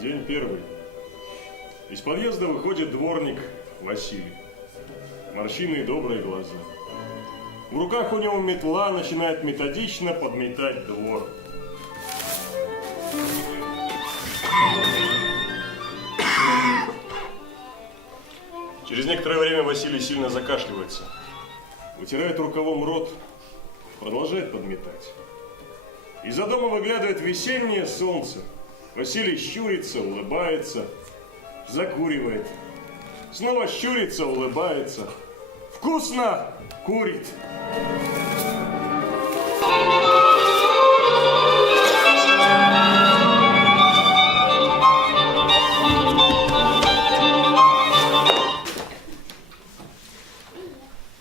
День первый. Из подъезда выходит дворник Василий. Морщины и добрые глаза. В руках у него метла, начинает методично подметать двор. Через некоторое время Василий сильно закашливается. Вытирает рукавом рот, продолжает подметать. Из-за дома выглядывает весеннее солнце. Василий щурится, улыбается, закуривает. Снова щурится, улыбается. Вкусно курит.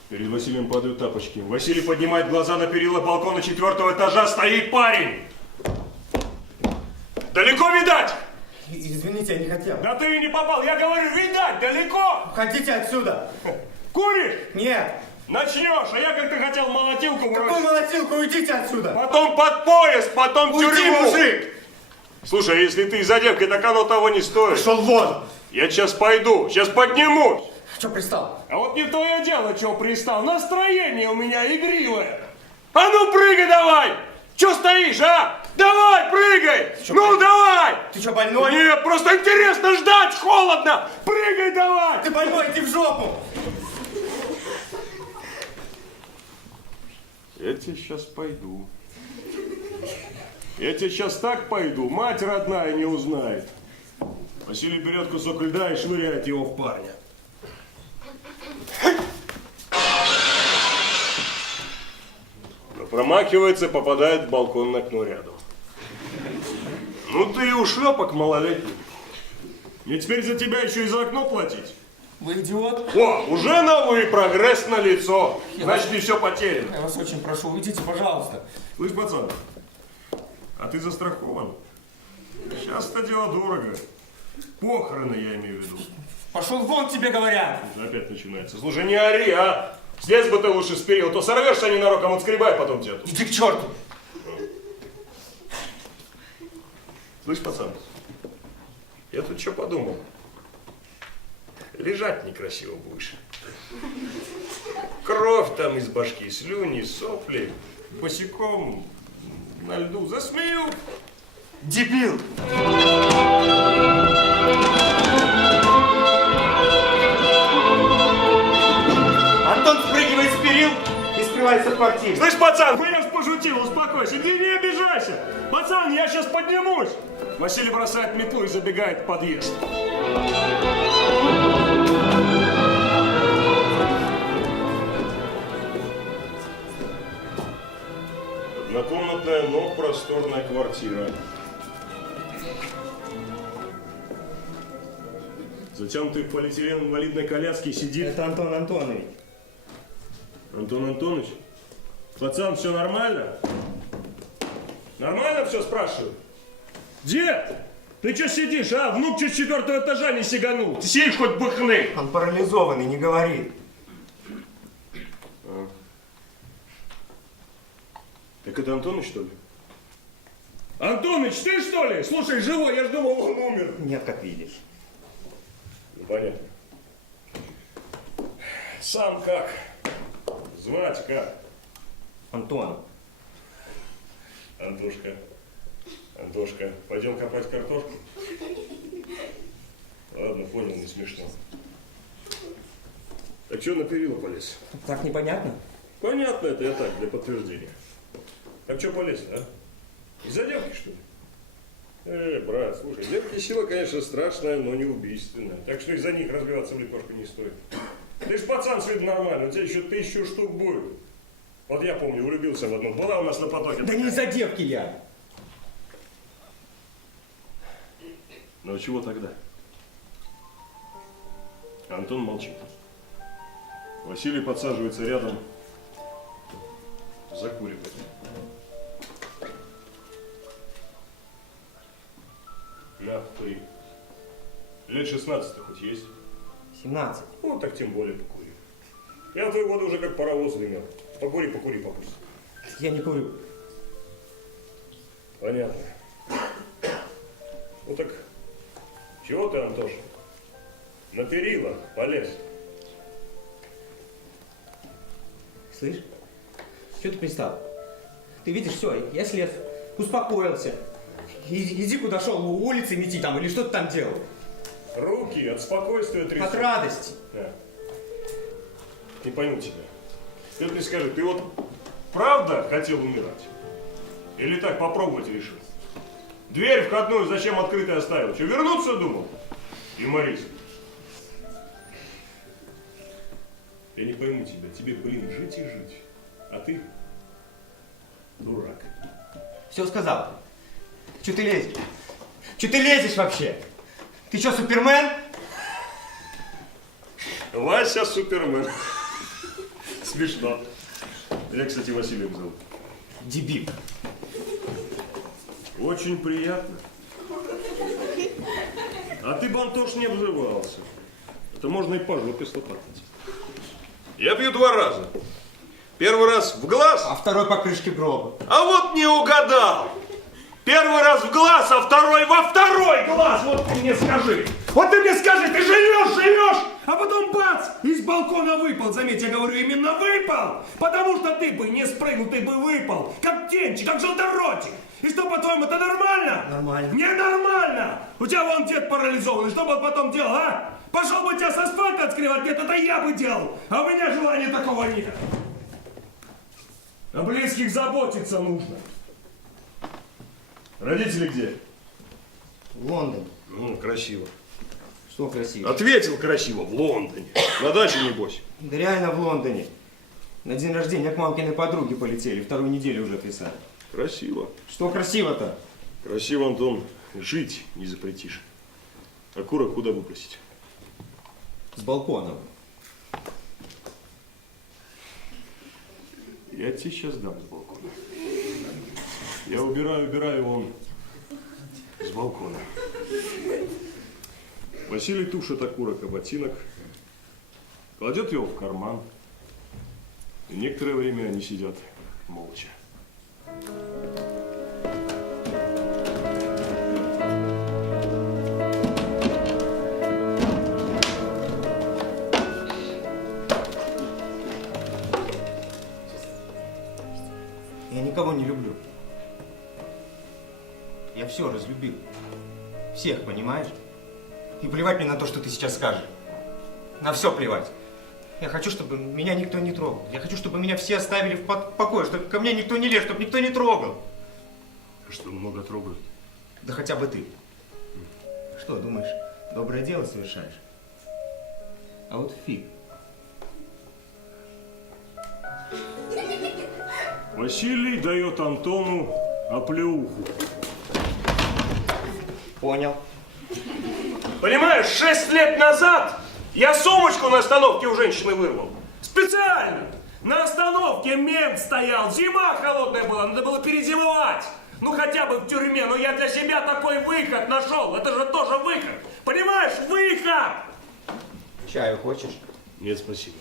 Перед Василием падают тапочки. Василий поднимает глаза на перила балкона 4-го этажа. Стоит парень. Далеко видать? Извините, я не хотел. Да ты и не попал. Я говорю, видать, далеко. Уходите отсюда. Куришь? Нет. Начнешь, а я как-то хотел молотилку бросить. Какую молотилку? Уйдите отсюда. Потом под пояс, потом в Уйди, тюрьму. мужик. Слушай, если ты за девкой, так оно того не стоит. Пошел вон. Я сейчас пойду, сейчас поднимусь. Что пристал? А вот не твое дело, что пристал. Настроение у меня игривое. А ну прыгай давай! Че стоишь, а? Давай, прыгай! Давай! Ты что, больной? Нет, просто интересно ждать, холодно! Прыгай давай! Ты больной, иди в жопу. Я тебе сейчас пойду. Я тебе сейчас так пойду, мать родная не узнает. Василий берет кусок льда и швыряет его в парня. Промахивается, попадает в балконное окно рядом. Ну ты и ушлепок малолетний. Мне теперь за тебя еще и за окно платить. Вы идиот? О, уже новый прогресс на лицо. Значит, не все потеряно. Я вас очень прошу, уйдите, пожалуйста. Слышь, пацан, а ты застрахован? Сейчас это дело дорого. Похороны, я имею в виду. Пошел вон, тебе говорят. Уже опять начинается. Слушай, не ори, а! Слез бы ты лучше с перил, то сорвешься ненароком, отскребай потом тебя тут. Иди к черту. Слышь, пацан, я тут что подумал? Лежать некрасиво будешь. Кровь там из башки, слюни, сопли. Босиком на льду засмею. Дебил. Антон спрыгивает с перил и скрывается в квартире. Слышь, пацан, я ж пошутил, успокойся, не обижайся. Пацан, я сейчас поднимусь. Василий бросает метлу и забегает в подъезд. Однокомнатная, но просторная квартира. Затянутый в полиэтилен инвалидной коляске сидит... Это Антон Антонович. Антон Антонович? Пацан, все нормально? Нормально все, спрашиваю? Дед, ты что сидишь, а? Внук чуть с 4-го этажа не сиганул. Ты сидишь хоть быхны. Он парализованный, не говорит. Так это Антоныч, что ли? Антоныч, ты что ли? Слушай, живой, я ж думал, он умер. Нет, как видишь. Ну, понятно. Сам как? Звать как? Антон. Антошка. Антошка, пойдем копать картошку? Ладно, понял, не смешно. А что на перила полез? Так непонятно? Понятно, это я так, для подтверждения. Так что полез, а? Из-за девки, что ли? Брат, слушай, девки сила, конечно, страшная, но не убийственная. Так что из-за них разбиваться в лепешку не стоит. Ты ж пацан с виду нормальный, у тебя еще 1000 штук будет. Вот я помню, влюбился в одну. Была у нас на потоке. Да не из-за девки я. Ну а чего тогда? Антон молчит. Василий подсаживается рядом, закуривает. На, кури. Лет 16 хоть есть? 17. Ну, так тем более покури. Я в твои годы уже как паровоз дымел. Покури, покури, попусть. Я не курю. Понятно. Ну так Чего ты, Антоша? На перила полез. Слышь, что ты пристал? Ты видишь, все, я слез, успокоился. Иди куда шел, улицы мети там, или что ты там делал? Руки от спокойствия трясут. От радости. Да. Не пойму тебя. Ты вот мне скажи, ты вот правда хотел умирать? Или так попробовать решил? Дверь входную зачем открытой оставил? Что, вернуться думал? Юморист. Я не пойму тебя. Тебе, блин, жить и жить. А ты дурак. Все сказал. Че ты лезешь? Че ты лезешь вообще? Ты что, Супермен? Вася Супермен. Смешно. Я, кстати, Василием зовут. Дебил. Очень приятно. А ты бы, Антош, не обзывался. Это можно и по жопе слопотать. Я пью 2 раза. Первый раз в глаз, А второй по крышке гроба. а вот не угадал. Первый раз в глаз, а второй во второй глаз. Вот ты мне скажи. Вот ты мне скажи, ты живешь, а потом бац, из балкона выпал. Заметь, я говорю, именно выпал. Потому что ты бы не спрыгнул, ты бы выпал. Как птенчик, как желторотик. И что, по-твоему, это нормально? Нормально. Ненормально. У тебя вон дед парализованный, что бы он потом делал, а? Пошел бы тебя с асфальта отскрывать, нет, это я бы делал. А у меня желания такого нет. О близких заботиться нужно. Родители где? В Лондоне. Ну, красиво. Что красиво? Ответил красиво, в Лондоне. На даче, небось. Да реально в Лондоне. На день рождения к мамкиной подруге полетели. 2-ю неделю уже отвисали. Красиво. Что красиво-то? Красиво, Антон. Жить не запретишь. А курок куда выбросить? С балкона. Я тебе сейчас дам с балкона. Я убираю вон с балкона. Василий тушит окурок о ботинок, кладет его в карман. И некоторое время они сидят молча. Я никого не люблю. Я все разлюбил. Всех, понимаешь? И плевать мне на то, что ты сейчас скажешь. На все плевать. Я хочу, чтобы меня никто не трогал. Я хочу, чтобы меня все оставили в покое, чтобы ко мне никто не лез, чтобы никто не трогал. Что, много трогают? Да хотя бы ты. Что, думаешь, доброе дело совершаешь? А вот фиг. Василий дает Антону оплеуху. Понял. Понимаешь, 6 лет назад я сумочку на остановке у женщины вырвал. Специально. На остановке мент стоял. Зима холодная была, надо было перезимовать. Ну хотя бы в тюрьме, но я для себя такой выход нашел. Это же тоже выход. Понимаешь, выход! Чаю хочешь? Нет, спасибо.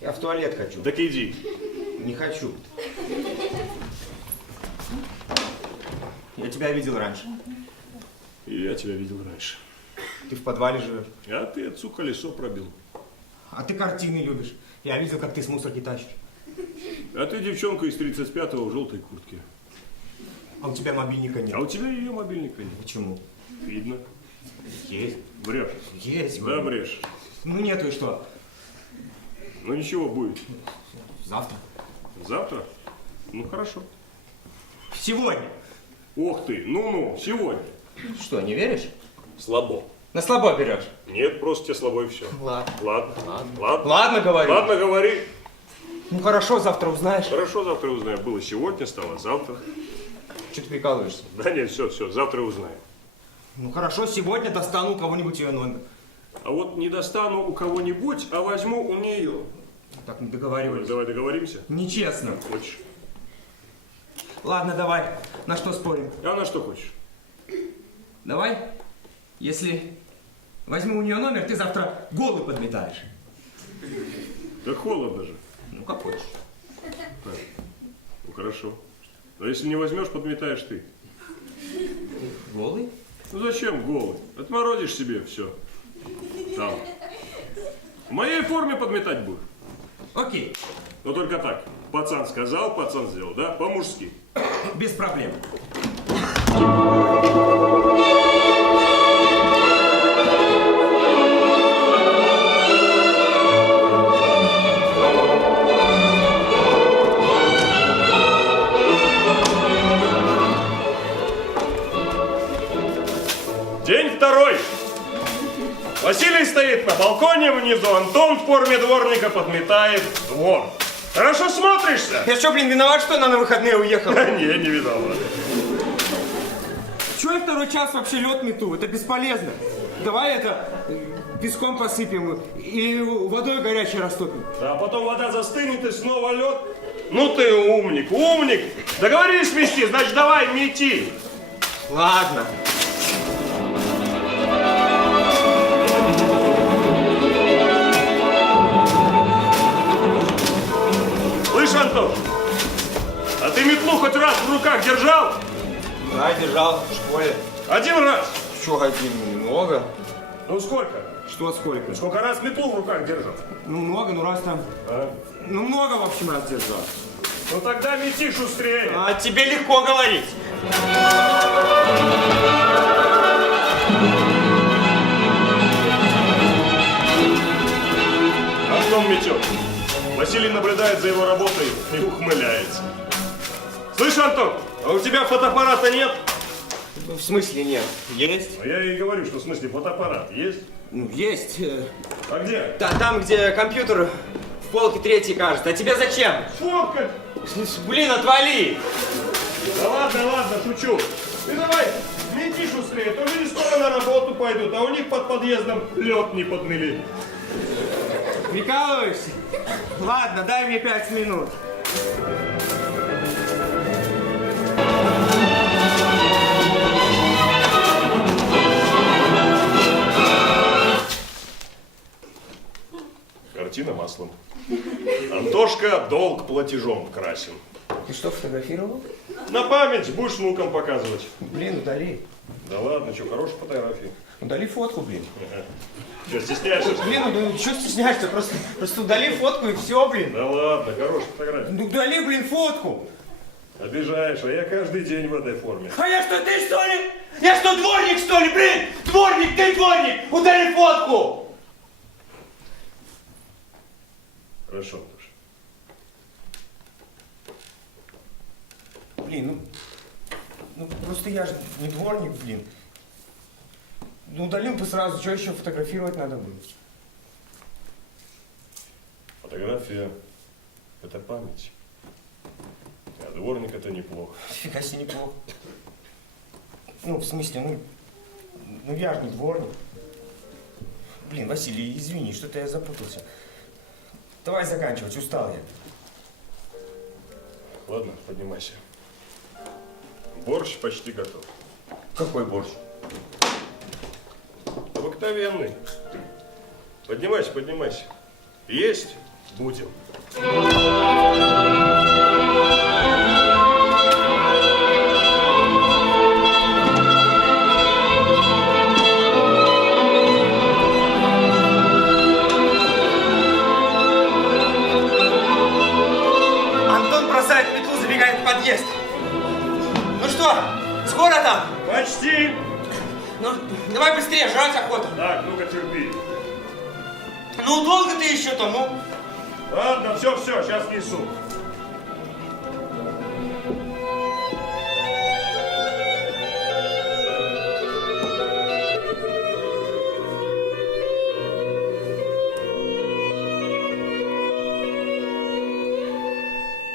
Я в туалет хочу. Так иди. Не хочу. Я тебя видел раньше. И я тебя видел раньше. Ты в подвале живешь. А ты отцу колесо пробил. А ты картины любишь. Я видел, как ты с мусорки тащишь. А ты девчонка из 35-го в желтой куртке. А у тебя мобильника нет. А у тебя ее мобильника нет. Почему? Видно. Есть. Врешь. Есть. Да, брешь. Ну нету и что? Ну ничего будет. Завтра. Завтра? Ну хорошо. Сегодня. Ох ты, ну-ну, сегодня. Что, не веришь? Слабо. На слабо берешь. Нет, просто тебе слабо и все. Ладно. Ладно. Ладно, говорю. Ладно, говори. Ну хорошо, завтра узнаешь. Хорошо, завтра узнаем. Было сегодня, стало завтра. Что ты прикалываешься? Да нет, все, завтра узнаем. Ну хорошо, сегодня достану у кого-нибудь ее номер. А вот не достану у кого-нибудь, а возьму у нее. Так не договаривались. Давай договоримся. Нечестно. Хочешь? Ладно, давай. На что спорим? А на что хочешь? Давай, если возьму у нее номер, ты завтра голый подметаешь. Да холодно же. Ну, как хочешь. Так. Ну хорошо. Но если не возьмешь, подметаешь ты. Голый? Ну зачем голый? Отморозишь себе все. Там. В моей форме подметать будешь. Окей, Но только так. Пацан сказал, пацан сделал, да? По-мужски. без проблем. День второй. Василий стоит на балконе внизу, Антон в форме дворника подметает двор. Хорошо смотришься? Я что, блин, виноват, что она на выходные уехала? Не, не виноват. Чего я второй час вообще лед мету? Это бесполезно. Давай это песком посыпем и водой горячей растопим. А потом вода застынет и снова лед. Ну ты умник, умник. Договорились вместе, значит давай мети. Ладно. Слышь, Антон, а ты метлу хоть раз в руках держал? Да, держал в школе. Один раз. Что, один? Много. Ну сколько? Что, сколько? Сколько раз метлу в руках держал? Ну, много, ну раз там. А? Ну, много, в общем, раз держал. Ну тогда мети шустрее. А тебе легко говорить. Антон метет. Василий наблюдает за его работой и ухмыляется. Слышь, Антон, а у тебя фотоаппарата нет? В смысле нет? Есть? А я и говорю, что в смысле фотоаппарат есть. Ну, есть. А где? Там, где компьютер в полке третьей, кажется. А тебе зачем? Фоткать! Блин, отвали! Да ладно, ладно, шучу. Ты давай, мети шустрее, то люди скоро на работу пойдут, а у них под подъездом лед не подмели. Прикалываешься? Ладно, дай мне 5 минут. Картина маслом. Антошка долг платежом красен. Ты что, фотографировал? На память будешь внукам показывать. Блин, удали. Да ладно, что, хорошие фотографии. Удали фотку, блин. Что, стесняешься? Что ли? Блин, ну что стесняешься? Просто удали фотку и все, блин. Да ладно, хорошие фотографии. Ну удали, блин, фотку. Обижаешь, а я каждый день в этой форме. А я что, ты что ли? Я что, дворник, что ли, блин? Дворник, ты дворник! Удали фотку! Хорошо, Антош. Блин, ну просто я же не дворник, блин. Ну удалил бы сразу, что еще фотографировать надо было? Фотография – это память. А дворник – это неплохо. Фига себе неплохо. Ну, в смысле, ну я же не дворник. Блин, Василий, извини, что-то я запутался. Давай заканчивать, устал я. Ладно, поднимайся. Борщ почти готов. Какой борщ? Обыкновенный. Поднимайся, поднимайся. Есть будем. Антон бросает метлу, забегает в подъезд. Ну что, скоро там? Почти. Ну, давай быстрее, жрать охота. Так, ну-ка терпи. Ну, долго ты еще там, ну? Ладно, все, сейчас несу.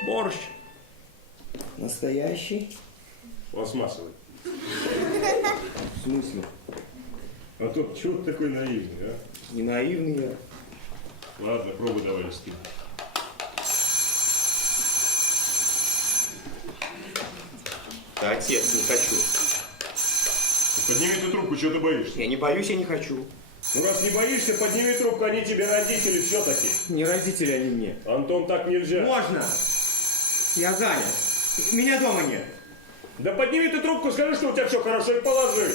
Борщ. Настоящий? Пластмассовый. В смысле? А то чего ты такой наивный, а? Не наивный я. Ладно, пробуй давай листы. Да, отец, не хочу. Подними ты трубку, чего ты боишься? Я не боюсь, я не хочу. Ну раз не боишься, подними трубку, они тебе родители все-таки. Не родители они мне. Антон, так нельзя. Можно. Я занят. Меня дома нет. Да подними ты трубку, скажи, что у тебя все хорошо, и положи.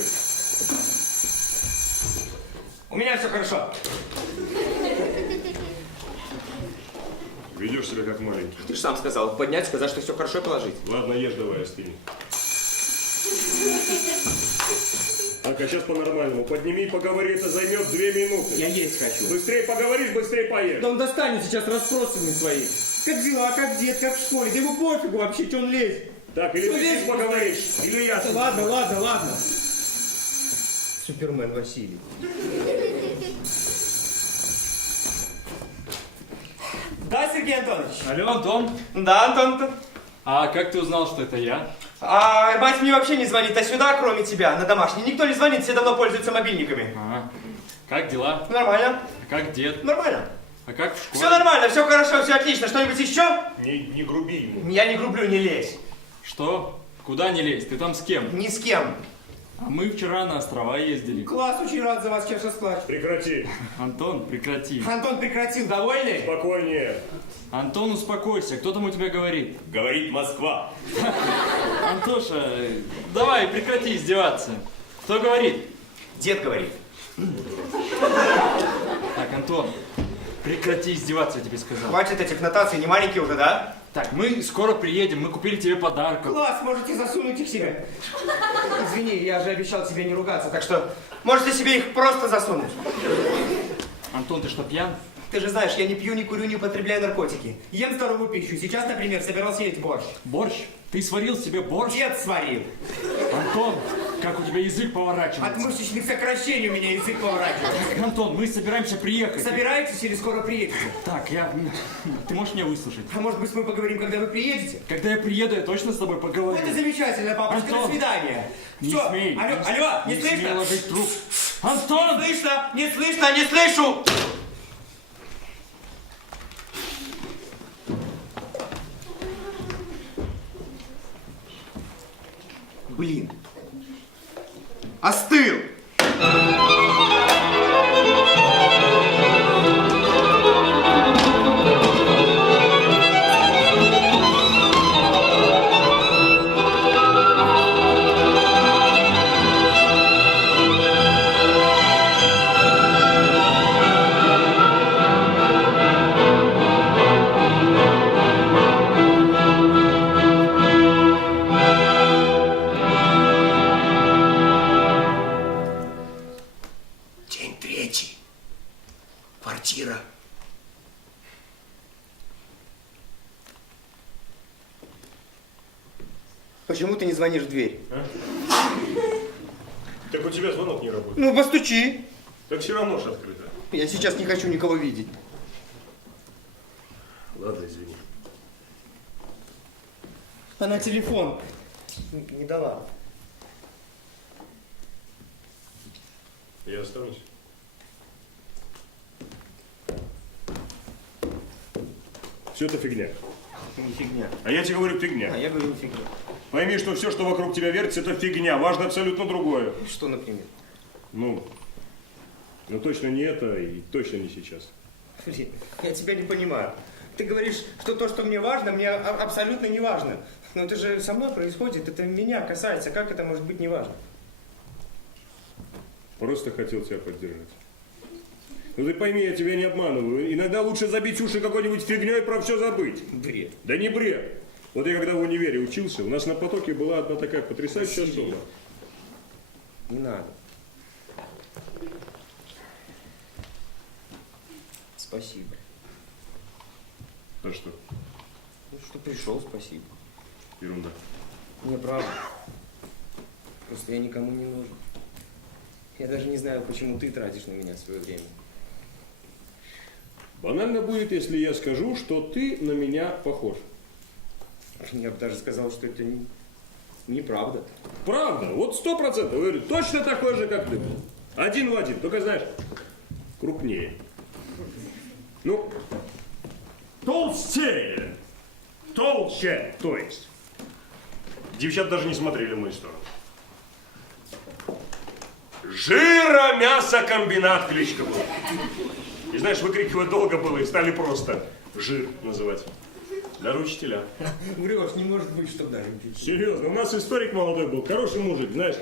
У меня все хорошо. Ведешь себя как маленький. Ты же сам сказал, поднять, сказать, что все хорошо, и положить. Ладно, ешь давай, остынь. Так, а сейчас по-нормальному. Подними и поговори, это займет 2 минуты. Я есть хочу. Быстрее поговоришь, быстрее поешь. Да он достанет сейчас расспросами свои. Как дела, как дед, как в школе. Да ему пофигу вообще, что он лезет. Так, или ты лезь, здесь поговоришь, или я. Ладно. Супермен Василий. Да, Сергей Антонович? Алло, Антон. Да, Антон. А как ты узнал, что это я? А мать мне вообще не звонит, а сюда, кроме тебя, на домашний, никто не звонит, все давно пользуются мобильниками. Ага. Как дела? Нормально. А как дед? Нормально. А как в школе? Все нормально, все хорошо, все отлично. Что-нибудь еще? Не груби ему. Я не грублю, не лезь. Что? Куда не лезь? Ты там с кем? Ни с кем. А мы вчера на острова ездили. Класс, очень рад за вас, честно сказать. Прекрати. Антон, прекрати. Антон прекратил, довольны? Спокойнее. Антон, успокойся. Кто там у тебя говорит? Говорит Москва. Антоша, давай, прекрати издеваться. Кто говорит? Дед говорит. Так, Антон, прекрати издеваться, я тебе сказал. Хватит этих нотаций, не маленькие уже, да? Так, мы скоро приедем, мы купили тебе подарков. Класс, можете засунуть их себе. Извини, я же обещал тебе не ругаться, так что можете себе их просто засунуть. Антон, ты что, пьян? Ты же знаешь, я не пью, не курю, не употребляю наркотики. Ем здоровую пищу. Сейчас, например, собирался есть борщ. Борщ? Ты сварил себе борщ? Дед сварил. Антон, как у тебя язык поворачивается? От мышечных сокращений у меня язык поворачивается. Антон, мы собираемся приехать. Собираетесь или скоро приедете? Так, ты можешь меня выслушать? А может быть, мы поговорим, когда вы приедете? Когда я приеду, я точно с тобой поговорю. Это замечательно, папочка. Антон, До свидания. Не Всё. смей. Алло, не смей слышно? ложить труп. Антон! Не слышно, не слышно, не слышу! Блин. Остыл! День 3. Квартира. Почему ты не звонишь в дверь? Так у тебя звонок не работает. Ну, постучи. Так все равно же открыто. Я сейчас не хочу никого видеть. Ладно, извини. Она телефон не дала. Я останусь. Все это фигня. Не фигня. А я тебе говорю фигня. А я говорю фигня. Пойми, что все, что вокруг тебя вертится, это фигня. Важно абсолютно другое. Что, например? Ну точно не это и точно не сейчас. Блин, я тебя не понимаю. Ты говоришь, что то, что мне важно, мне абсолютно не важно. Но это же со мной происходит, это меня касается. Как это может быть не важно? Просто хотел тебя поддержать. Ну ты пойми, я тебя не обманываю. Иногда лучше забить уши какой-нибудь фигней и про все забыть. Бред. Да не бред. Вот я когда в универе учился, у нас на потоке была одна такая потрясающая особа. Не надо. Спасибо. А что? Ну, что пришел, спасибо. Ерунда. Мне правда. Просто я никому не нужен. Я даже не знаю, почему ты тратишь на меня свое время. Банально будет, если я скажу, что ты на меня похож. Я бы даже сказал, что это неправда. Правда, вот 100%. Я говорю, точно такой же, как ты. Один в один, только знаешь, крупнее. Ну, толстее. Толще, то есть. Девчата даже не смотрели в мою сторону. Жиромясокомбинат кличка была. И знаешь, выкрикивать долго было и стали просто жир называть. Даже учителя. Врешь, не может быть, что даже учителя. Серьезно, у нас историк молодой был, хороший мужик, знаешь.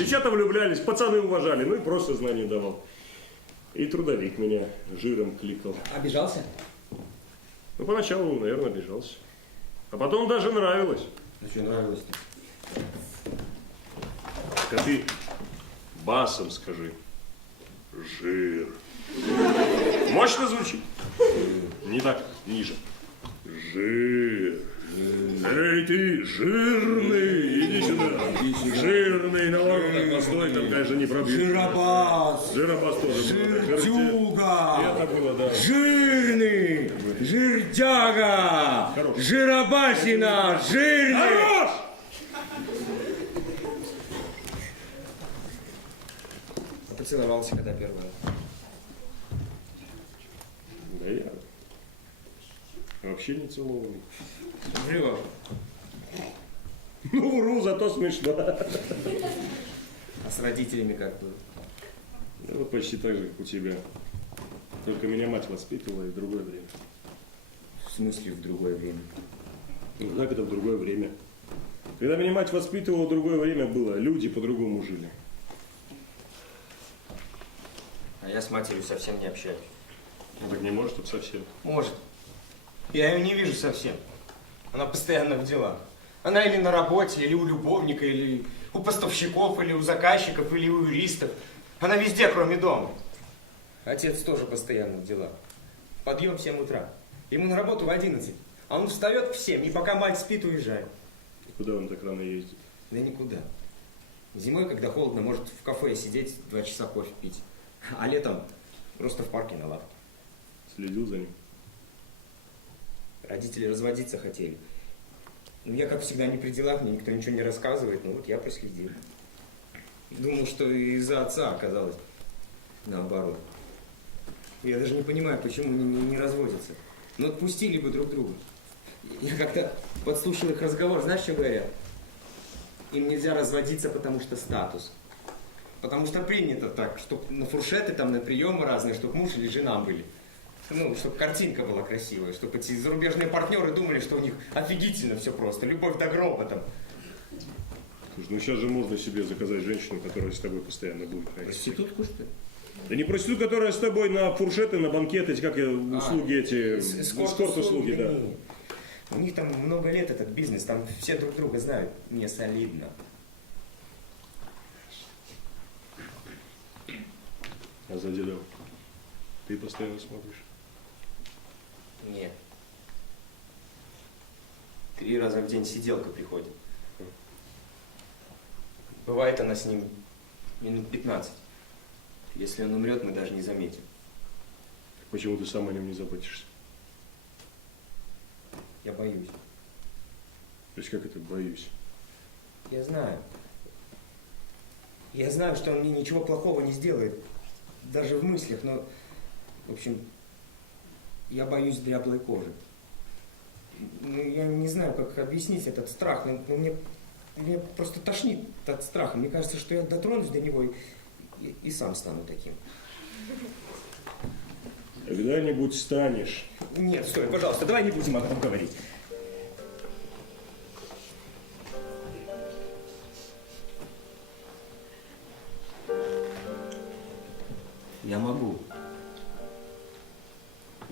Девчата влюблялись, пацаны уважали, ну и просто знания давал. И трудовик меня жиром кликал. Обижался? Ну, поначалу, наверное, обижался. А потом даже нравилось. Ну что нравилось-то? А ты басом скажи. Жир. Мощно звучит? Не так, ниже. Жир. Эй, ты жирный, иди сюда. Жирный, на воротах постой, там, конечно, не пробьют. Жиробас. Жиробас тоже было. да, Жирдюга. Это было, да. Жирный. Жирдяга. Хорош. Жиробасина. Жирный. Хорош! А ты целовался когда первый? Да я вообще не целованный. Врешь. Ну, вру, зато смешно. А с родителями как было? Да вот почти так же, как у тебя. Только меня мать воспитывала и в другое время. В смысле в другое время? Ну, как это в другое время? Когда меня мать воспитывала, другое время было. Люди по-другому жили. А я с матерью совсем не общаюсь. Ну, так не может тут совсем. Может. Я ее не вижу совсем. Она постоянно в делах. Она или на работе, или у любовника, или у поставщиков, или у заказчиков, или у юристов. Она везде, кроме дома. Отец тоже постоянно в делах. Подъем в 7 утра. Ему на работу в 11. А он встает в 7, и пока мать спит, уезжает. И куда он так рано ездит? Да никуда. Зимой, когда холодно, может в кафе сидеть 2 часа кофе пить. А летом просто в парке на лавке. Следил за ним. Родители разводиться хотели. Ну, я, как всегда, не при делах, мне никто ничего не рассказывает. Ну, вот я проследил. Думал, что из-за отца оказалось наоборот. Я даже не понимаю, почему они не разводятся. Ну, отпустили бы друг друга. Я как-то подслушал их разговор. Знаешь, что говорят? Им нельзя разводиться, потому что статус. Потому что принято так, чтобы на фуршеты, там, на приемы разные, чтобы муж или жена были. Ну, чтобы картинка была красивая, чтобы эти зарубежные партнеры думали, что у них офигительно все просто, любовь до гроба там. Слушай, ну сейчас же можно себе заказать женщину, которая с тобой постоянно будет ходить. Проститутку, что ли? Да не проститутку, которая с тобой на фуршеты, на банкеты, эти, как я, услуги эти, эскорт-услуги, да. Не. У них там много лет этот бизнес, там все друг друга знают, не солидно. А за делом ты постоянно смотришь? Нет. 3 раза в день сиделка приходит. Бывает она с ним минут 15. Если он умрет, мы даже не заметим. Почему ты сам о нем не заботишься? Я боюсь. То есть как это боюсь? Я знаю. Я знаю, что он мне ничего плохого не сделает. Даже в мыслях, но... В общем, я боюсь дряблой кожи. Ну, я не знаю, как объяснить этот страх, но мне просто тошнит от страха. Мне кажется, что я дотронусь до него и сам стану таким. Когда-нибудь станешь. Нет, стой, пожалуйста, давай не будем об этом говорить. Я могу.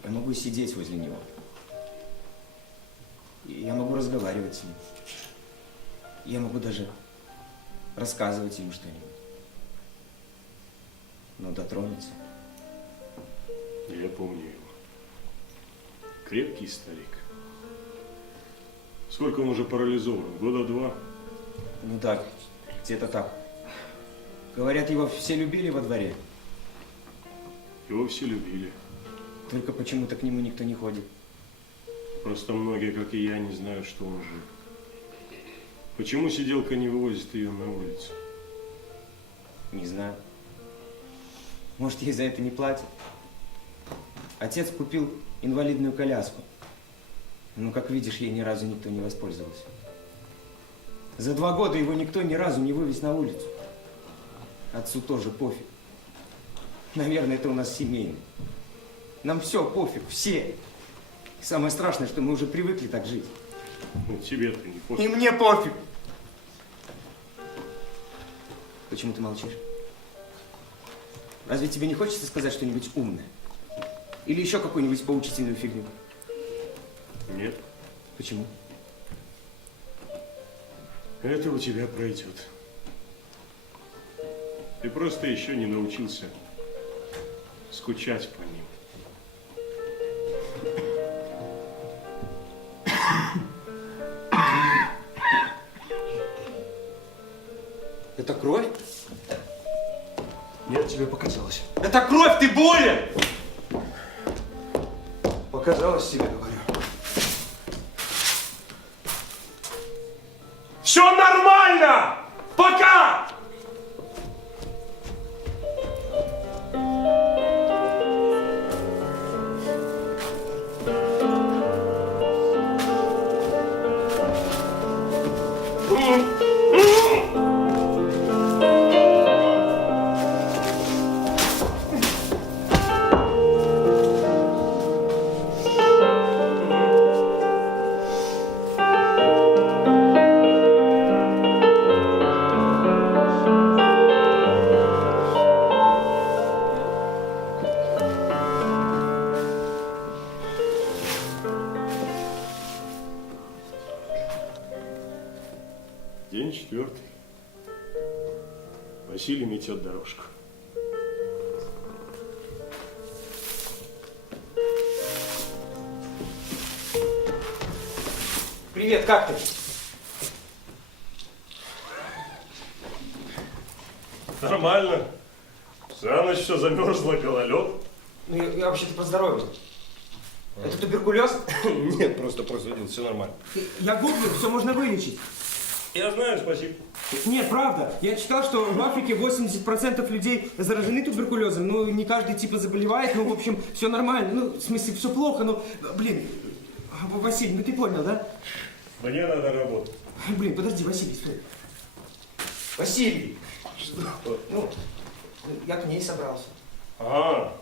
Я могу сидеть возле него. Я могу разговаривать с ним. Я могу даже рассказывать ему что-нибудь. Но дотронуться. Я помню его. Крепкий старик. Сколько он уже парализован? 2 года? Ну так, где-то так. Говорят, его все любили во дворе. Его все любили. Только почему-то к нему никто не ходит. Просто многие, как и я, не знают, что он жив. Почему сиделка не вывозит ее на улицу? Не знаю. Может, ей за это не платят? Отец купил инвалидную коляску. Но, как видишь, ей ни разу никто не воспользовался. За 2 года его никто ни разу не вывез на улицу. Отцу тоже пофиг. Наверное, это у нас семейно. Нам все пофиг, все. Самое страшное, что мы уже привыкли так жить. Ну, тебе-то не И пофиг. мне пофиг. почему ты молчишь? Разве тебе не хочется сказать что-нибудь умное? Или еще какую-нибудь поучительную фигню? Нет. Почему? Это у тебя пройдет. Ты просто еще не научился скучать по ним. Это кровь? Нет, тебе показалось. Это кровь, ты болен! Показалось тебе, говорю. Все нормально! Пока! День 4. Василий метет дорожку. Привет, как ты? Нормально. За ночь все замерзло, гололед. Ну, я вообще-то по здоровью. Это туберкулез? Нет, просто все нормально. Я гуглю, все можно вылечить. Я знаю, спасибо. Нет, правда. Я читал, что в Африке 80% людей заражены туберкулезом. Ну, не каждый типа заболевает. Ну, в общем, все нормально. Ну, в смысле, все плохо, но, блин, Василий, ну ты понял, да? Мне надо работать. Блин, подожди, Василий, стой. Василий! Что? Ну, я к ней собрался. А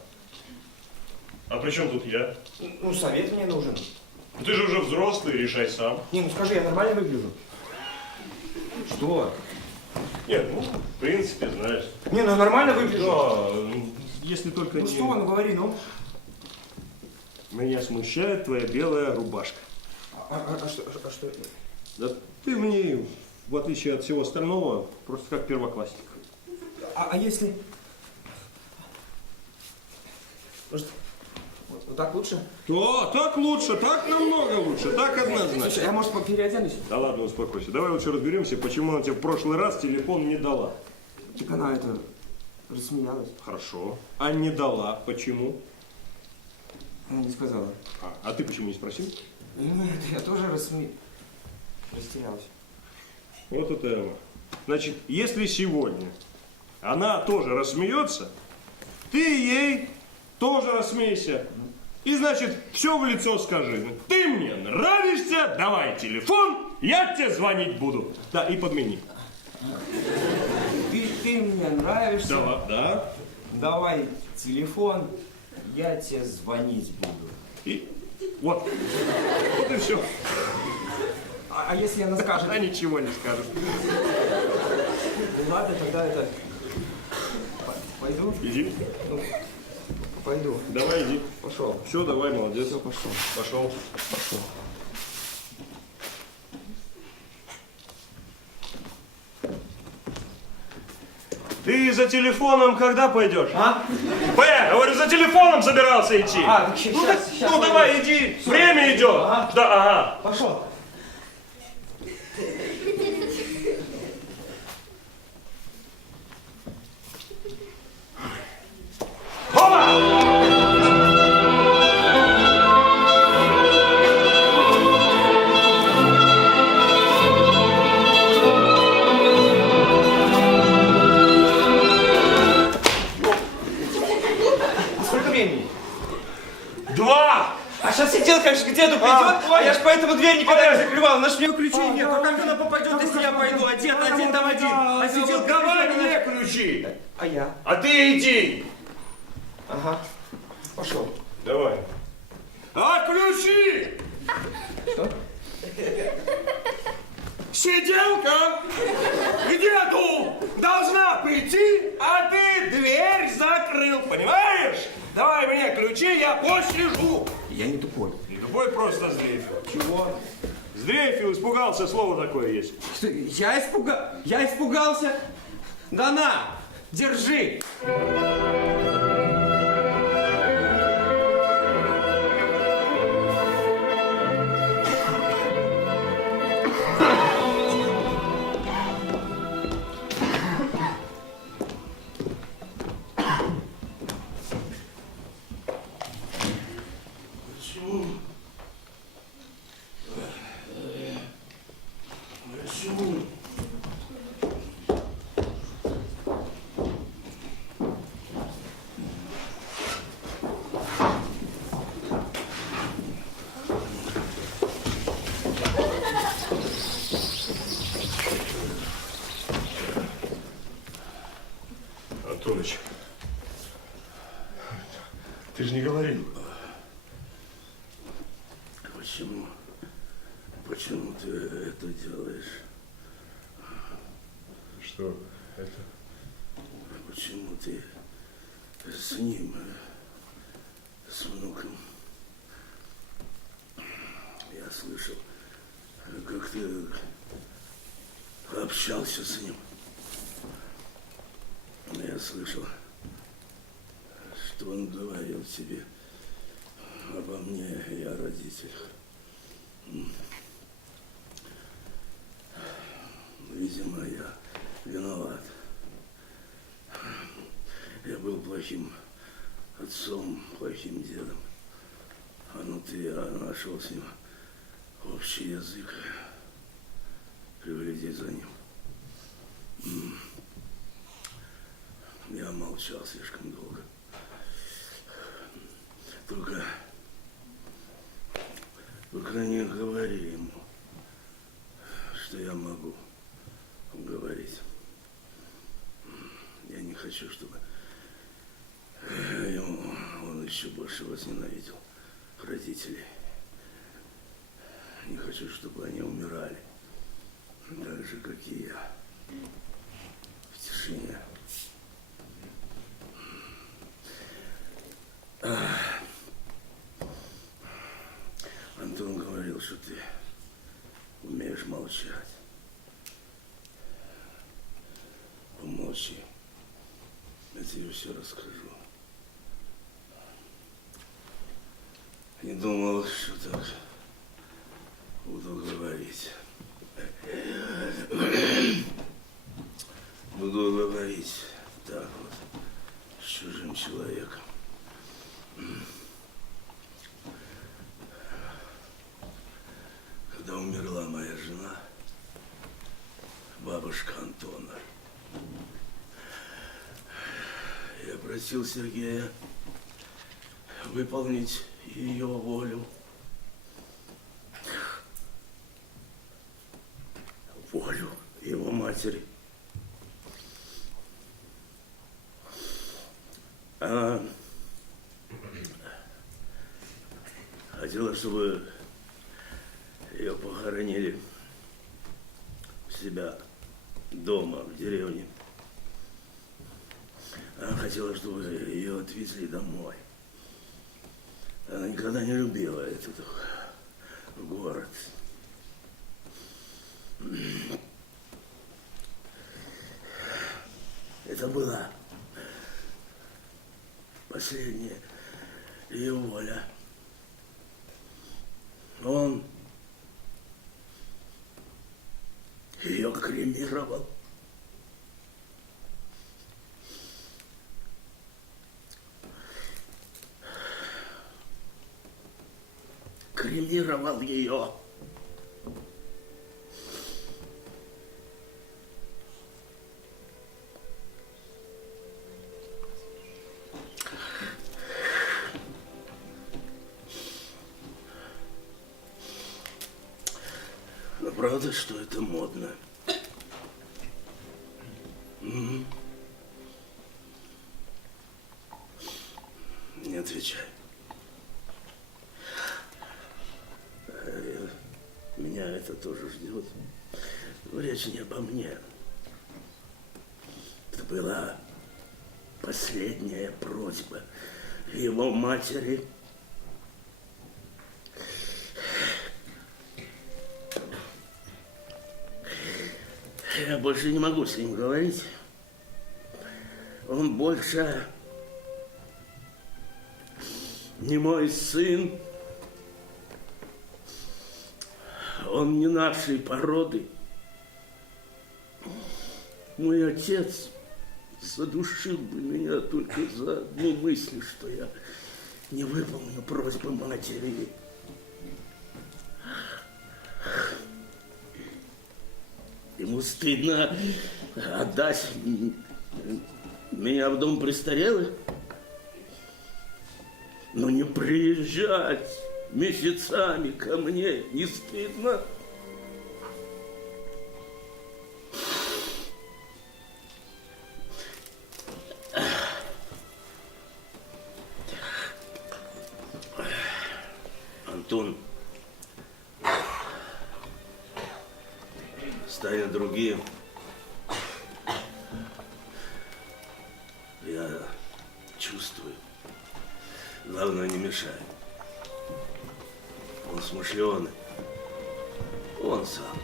при чем тут я? Ну, совет мне нужен. Ты же уже взрослый, решай сам. Не, ну скажи, я нормально выгляжу? Что? Нет, ну, в принципе, знаешь. Не, ну нормально выгляжу. Да, если только Ну не... что, ну говори, ну. Меня смущает твоя белая рубашка. А что? Да ты в ней, в отличие от всего остального, просто как первоклассник. А если... Может, вот так лучше? Да, так лучше, так намного лучше, так однозначно. Слушай, я, может, переоденусь? Да ладно, успокойся. Давай лучше разберемся, почему она тебе в прошлый раз телефон не дала. Так она это... рассмеялась. Хорошо. А не дала, почему? Она не сказала. А ты почему не спросил? Ну, это я тоже растерялся. Вот это она. Значит, если сегодня она тоже рассмеется, ты ей тоже рассмейся. И, значит, все в лицо скажи. Ты мне нравишься, давай телефон, я тебе звонить буду. Да, и подмени. Ты мне нравишься. Да. Давай телефон, я тебе звонить буду. И вот. Вот и все. А если она скажет? Она ничего не скажет. Ну ладно, тогда это... Пойду? Иди. Ну, пойду. Давай, иди. Пошел. Все, давай, молодец. Все, пошел. Пошел. Ты за телефоном когда пойдешь? А? Говорю, за телефоном собирался идти. Так сейчас, Ну давай, иди. Время идет. Ага. Да, ага. Пошел. Сколько времени? 2. А сейчас сидел, конечно, к деду придет, а я ж поэтому дверь никогда не закрывал. Наш мне ключей нет. А как она попадет, если я пойду? А дед там один. А сидел, Давай говорит, мне ключи. а я? А ты иди. Ага. Пошел. Давай. А ключи? Что? Сиделка к деду должна прийти, а ты дверь закрыл, понимаешь? Давай мне ключи, я послежу. Я не тупой. Не тупой, просто сдрейфил. Чего? Сдрейфил, испугался, слово такое есть. Что, я испугался? Да на, держи. Антоныч, ты же не говорил. Почему? Почему ты это делаешь? Что это? Почему ты с ним, с внуком? Я слышал, как ты общался с ним. Я слышал, что он говорил тебе обо мне и о родителях. Видимо, я виноват. Я был плохим отцом, плохим дедом. Ну ты нашел с ним общий язык. Пригляди за ним. Я молчал слишком долго. Только не говори ему, что я могу говорить. Я не хочу, чтобы он еще больше возненавидел родителей. Не хочу, чтобы они умирали, так же, как и я, в тишине. Антон говорил, что ты умеешь молчать. Помолчи. Я тебе все расскажу. Не думал, что так буду говорить. Буду говорить так вот с чужим человеком. Когда умерла моя жена, бабушка Антона, я просил Сергея выполнить ее волю. Волю его матери. Она хотела, чтобы ее похоронили у себя дома, в деревне. Она хотела, чтобы ее отвезли домой. Она никогда не любила этот город. Это была последняя ее воля. Он ее кремировал. Кремировал ее. Но правда, что это модно? Не отвечай. Меня это тоже ждет. Речь не обо мне. Это была последняя просьба его матери. Я больше не могу с ним говорить. Он больше не мой сын. Он не нашей породы. Мой отец задушил бы меня только за одну мысль, что я не выполню просьбы матери. Ему стыдно отдать меня в дом престарелых, но не приезжать месяцами ко мне не стыдно. Антон станет другим. Я чувствую. Главное, не мешай. Он смышленый. Он сам.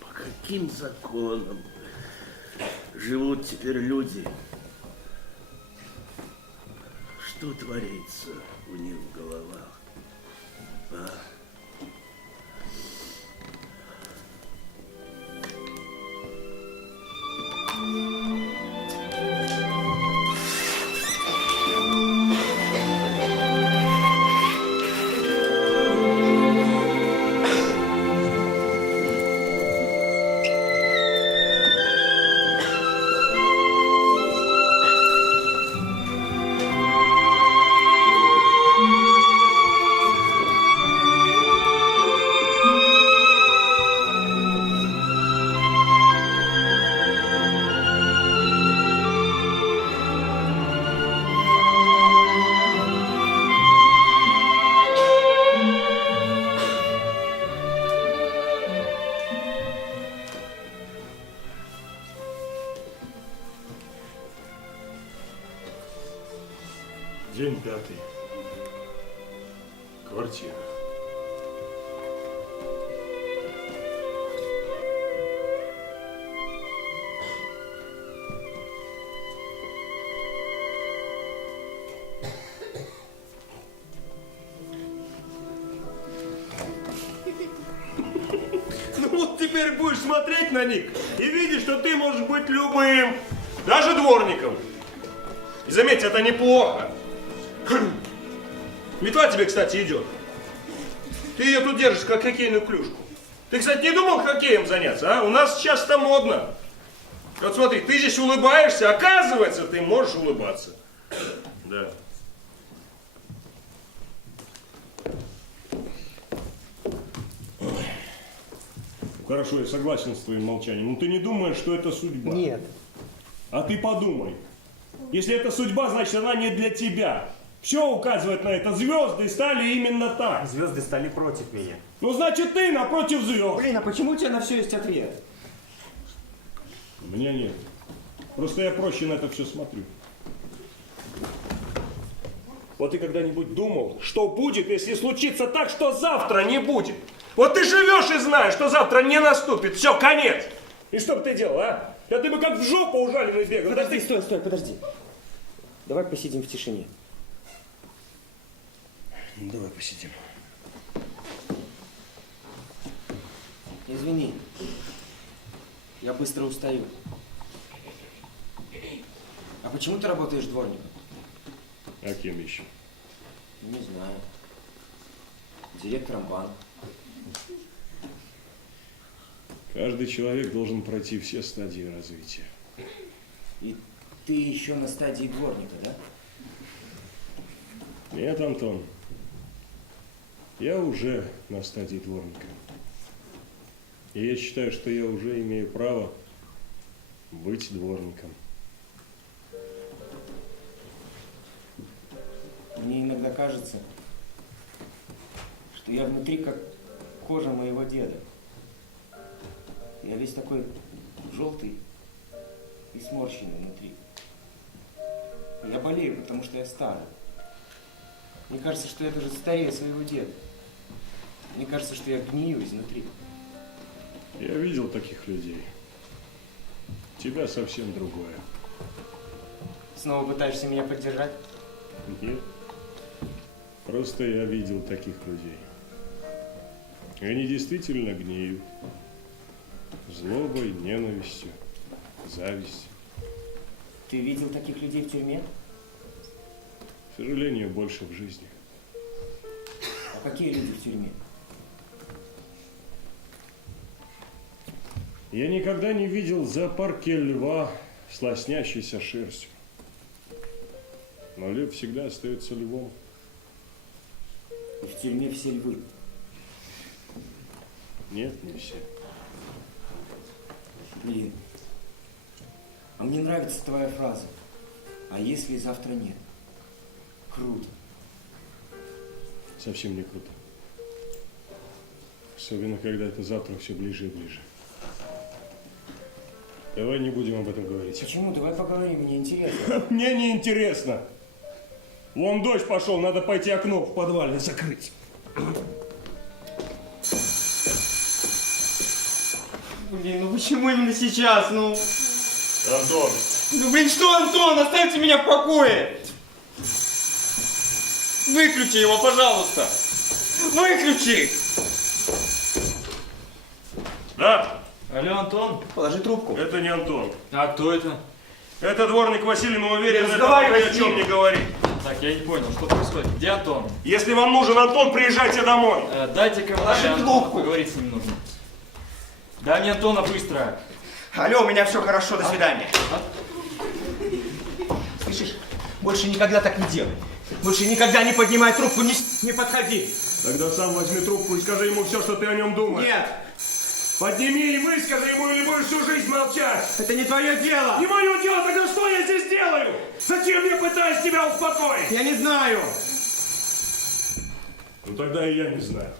По каким законам живут теперь люди? Что творится у них в головах? А? День 5. Квартира. Ну вот теперь будешь смотреть на них и видишь, что ты можешь быть любым, даже дворником. И заметь, это неплохо. Метла тебе, кстати, идет. Ты ее тут держишь, как хоккейную клюшку. Ты, кстати, не думал хоккеем заняться, а? У нас сейчас это модно. Вот смотри, ты здесь улыбаешься, оказывается, ты можешь улыбаться. Да. Хорошо, я согласен с твоим молчанием. Но ты не думаешь, что это судьба? Нет. А ты подумай. Если это судьба, значит, она не для тебя. Все указывает на это. Звезды стали именно так. Звезды стали против меня. Ну, значит, ты напротив звезд. Блин, а почему у тебя на все есть ответ? У меня нет. Просто я проще на это все смотрю. Вот ты когда-нибудь думал, что будет, если случится так, что завтра не будет? Вот ты живешь и знаешь, что завтра не наступит. Все, конец. И что бы ты делал, а? Да ты бы как в жопу ужаленный бегал. Да Подожди, ты... стой, подожди. Давай посидим в тишине. Давай посидим. Извини. Я быстро устаю. А почему ты работаешь дворником? А кем еще? Не знаю. Директором банка. Каждый человек должен пройти все стадии развития. И ты еще на стадии дворника, да? Нет, Антон. Я уже на стадии дворника. И я считаю, что я уже имею право быть дворником. Мне иногда кажется, что я внутри как кожа моего деда. Я весь такой желтый и сморщенный внутри. Я болею, потому что я старый. Мне кажется, что я даже старее своего деда. Мне кажется, что я гнию изнутри. Я видел таких людей. Тебя совсем другое. Снова пытаешься меня поддержать? Нет. Просто я видел таких людей. И они действительно гниют. Злобой, ненавистью, завистью. Ты видел таких людей в тюрьме? К сожалению, больше в жизни. А какие люди в тюрьме? Я никогда не видел в зоопарке льва с лоснящейся шерстью. Но лев всегда остается львом. И в тюрьме все львы. Нет, не все. Блин. А мне нравится твоя фраза. А если завтра нет? Круто. Совсем не круто. Особенно, когда это завтра все ближе и ближе. Давай не будем об этом говорить. Почему? Давай поговорим, мне интересно. Мне не интересно. Вон дождь пошел, надо пойти окно в подвале закрыть. Блин, ну почему именно сейчас, ну? Антон. Ну блин, что, Антон, оставьте меня в покое! Выключи его, пожалуйста! Выключи! Да, Алло, Антон? Положи трубку. это не Антон. А кто это? Это дворник Василий, но уверен, Не это разговаривай ни о с чем ним. не говорит. Так, я не понял, что происходит? Где Антон? Если вам нужен Антон, приезжайте домой. Дайте-ка Положи мне трубку. поговорить с ним нужно. Дай мне Антона быстро. Алло, у меня все хорошо, до свидания. Слышишь, больше никогда так не делай. Больше никогда не поднимай трубку, не подходи. Тогда сам возьми трубку и скажи ему все, что ты о нем думаешь. Нет, Подними и выскажи ему, или будешь всю жизнь молчать. это не твое дело. Не мое дело, тогда что я здесь делаю? Зачем я пытаюсь тебя успокоить? Я не знаю. Ну тогда и я не знаю.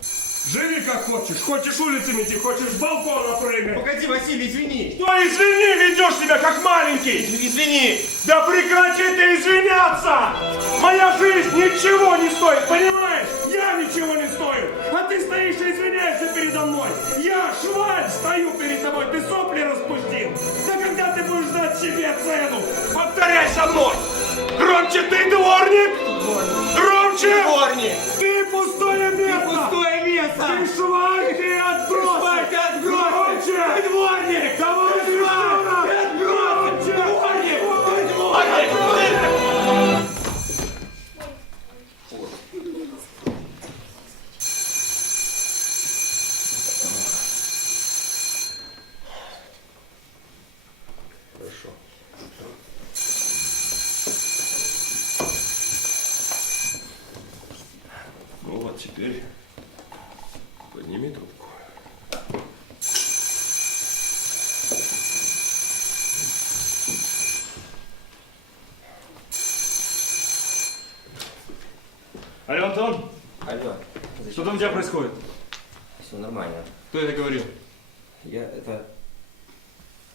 Живи как хочешь. Хочешь улицами идти, хочешь с балкона прыгать. Погоди, Василий, извини. Что извини, ведешь себя как маленький. Извини. Да прекрати ты извиняться! Моя жизнь ничего не стоит, понимаешь? Я ничего не стою, а ты стоишь и извиняешься передо мной. Я, шваль, стою перед тобой, ты сопли распустил. Да когда ты будешь знать себе цену? Повторяй со мной! Громче ты, дворник! Громче! Дворник. Ты пустое место! Пустое место. Ты шваль, ты отброс! Шваль, ты отброс! Громче! Ты дворник. Давай еще раз! Ты отброс. Громче! Дворник. Ты дворник. Хорошо. Ну вот теперь подними трубку. Алло, Антон? Алло. Что там у тебя происходит? Все нормально. Кто это говорил?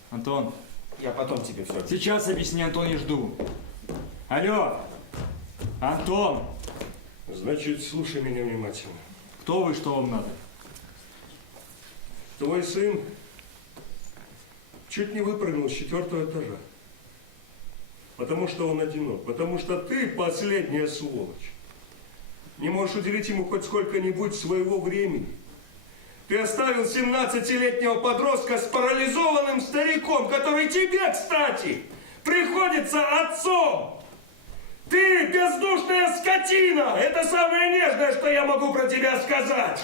Антон, Я потом тебе все. сейчас объясни, Антон, я жду. Алло! Антон! Значит, слушай меня внимательно. Кто вы, что вам надо? Твой сын чуть не выпрыгнул с 4-го этажа. Потому что он одинок. Потому что ты последняя сволочь. Не можешь уделить ему хоть сколько-нибудь своего времени. Ты оставил 17-летнего подростка с парализованным стариком, который тебе, кстати, приходится отцом. Ты бездушная скотина! Это самое нежное, что я могу про тебя сказать.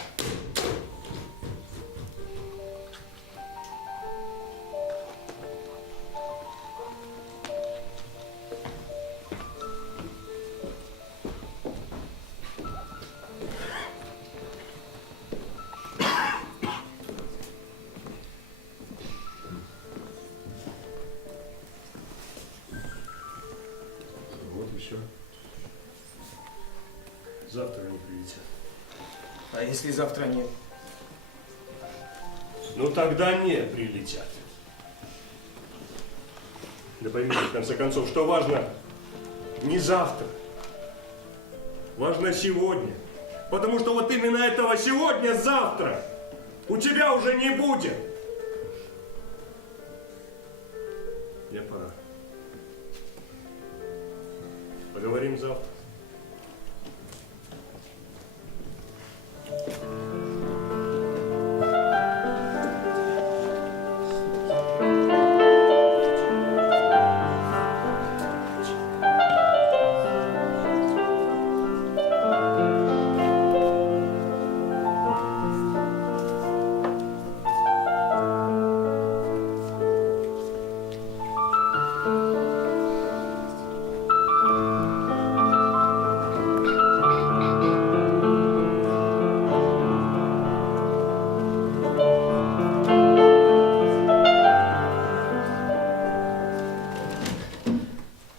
Вот и все. Завтра они прилетят. А если завтра нет? Ну тогда не прилетят. Да пойми, в конце концов, что важно не завтра. Важно сегодня. Потому что вот именно этого сегодня-завтра у тебя уже не будет. Мне пора. Поговорим завтра.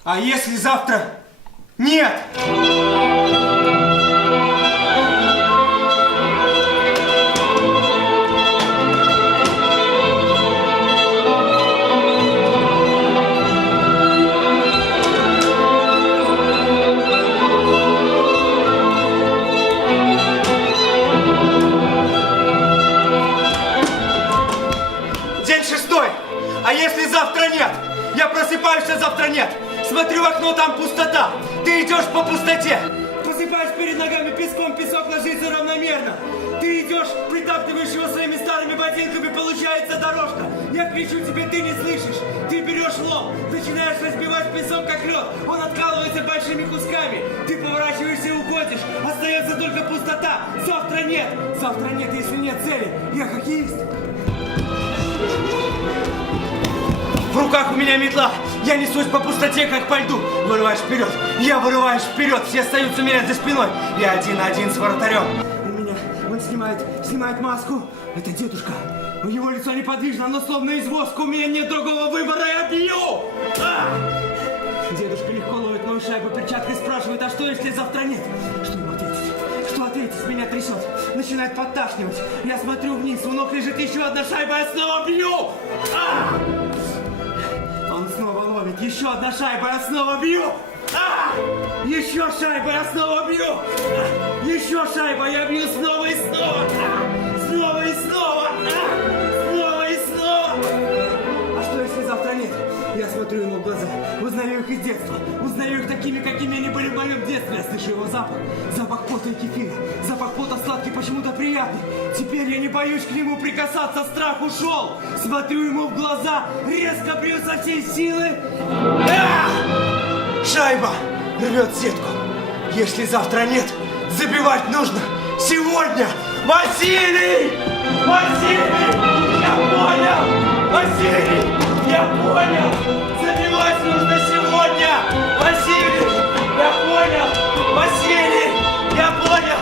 А если завтра нет? День 6. А если завтра нет? Я просыпаюсь, а завтра нет. Смотрю в окно, там пустота. Ты идешь по пустоте. Посыпаешь перед ногами песком, песок ложится равномерно. Ты идешь, притаптываешь его своими старыми ботинками, получается дорожка. Я кричу тебе, ты не слышишь. Ты берешь лом, начинаешь разбивать песок, как лед. Он откалывается большими кусками. Ты поворачиваешься и уходишь. Остается только пустота. Завтра нет. Завтра нет, если нет цели. Я хоккеист. В руках у меня метла. Я несусь по пустоте, как по льду. Вырываешь вперед. Я вырываюсь вперед. Все остаются у меня за спиной. Я один на один с вратарем. Он снимает маску. Это дедушка. У него лицо неподвижно, оно словно из воска. У меня нет другого выбора, я бью! Дедушка легко ловит мою шайбу перчаткой, спрашивает, а что, если завтра нет? Что ему ответить? Что ответить? Меня трясет. Начинает подташнивать. Я смотрю вниз, у ног лежит еще одна шайба, я снова бью! Он снова ловит. Еще одна шайба, я снова бью! Еще шайба, я снова бью! Еще шайба, я бью снова и снова! Снова и снова! Снова и снова! А что, если завтра нет? Я смотрю ему в глаза, узнаю их из детства, узнаю их такими, какими они были в моем детстве. Я слышу его запах, запах пота и кефира, запах пота сладкий, почему-то приятный. Теперь я не боюсь к нему прикасаться, страх ушел. Смотрю ему в глаза, резко бью со всей силы. Шайба рвет сетку. Если завтра нет, забивать нужно сегодня. Василий! Василий! Я понял! Василий! Я понял! Забивать нужно сегодня! Василий! Я понял! Василий! Я понял!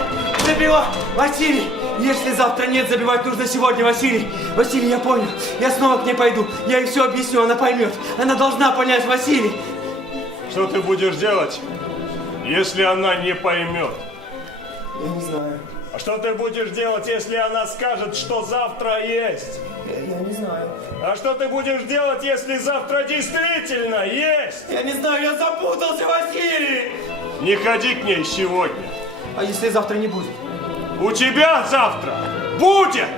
Забивать! Василий! Если завтра нет, забивать нужно сегодня, Василий! Василий, я понял! Я снова к ней пойду! Я ей все объясню, она поймет! Она должна понять, Василий! Что ты будешь делать, если она не поймет? Я не знаю. А что ты будешь делать, если она скажет, что завтра есть? Я не знаю. А что ты будешь делать, если завтра действительно есть? Я не знаю, я запутался, Василий! Не ходи к ней сегодня. А если завтра не будет? У тебя завтра будет!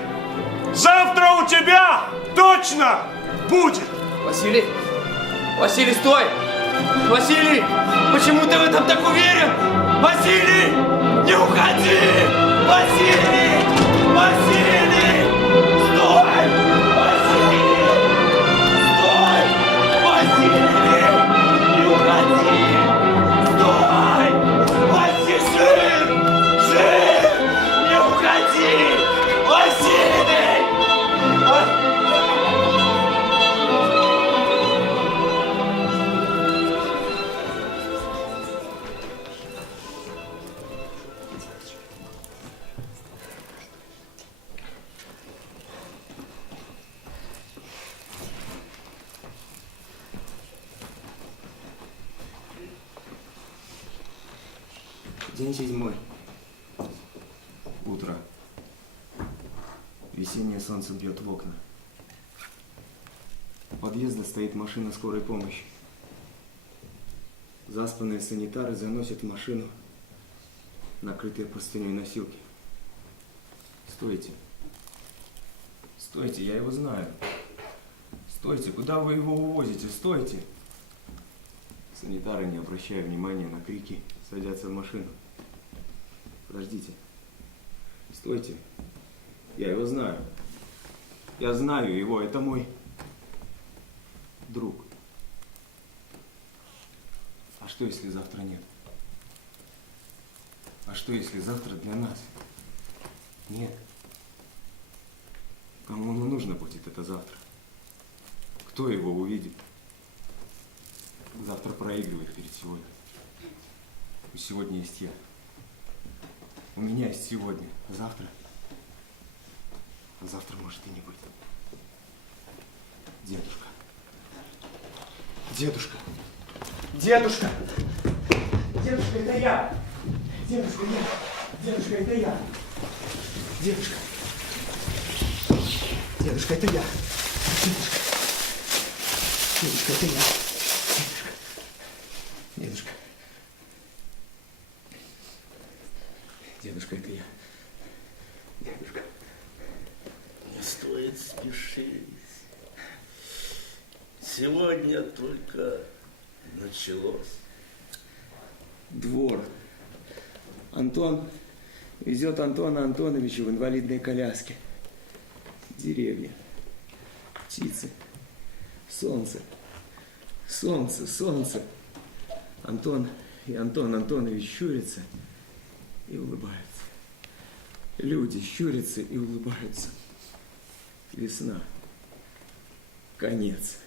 Завтра у тебя точно будет! Василий! Василий, стой! Василий! Почему ты в этом так уверен? Василий! Не уходи! Василий! Василий! Стой! Василий! Стой! Василий! Не уходи! Стой! Василий! Жив! Жив! Не уходи! Василий! День 7. Утро. Весеннее солнце бьет в окна. У подъезда стоит машина скорой помощи. Заспанные санитары заносят в машину накрытые простыней носилки. Стойте. Стойте, я его знаю. Стойте, куда вы его увозите? Стойте. Санитары, не обращая внимания на крики, садятся в машину. Подождите. Стойте. Я его знаю. Я знаю его, это мой друг. А что, если завтра нет? А что, если завтра для нас нет? Кому оно нужно будет это завтра? Кто его увидит? Завтра проигрывает перед сегодня. И сегодня есть я. У меня есть сегодня. Завтра. А завтра может и не быть. Дедушка. Дедушка. Дедушка. Дедушка, это я. Дедушка, нет. Дедушка, это я. Дедушка. Дедушка, это я. Дедушка. Дедушка, это я. Дедушка. Дедушка, это я. Дедушка. Не стоит спешить. Сегодня только началось. Двор. Антон везет Антона Антоновича в инвалидной коляске. Деревья, птицы, солнце, солнце, солнце. Антон и Антон Антонович щурятся и улыбаются. Люди щурятся и улыбаются. Весна. Конец.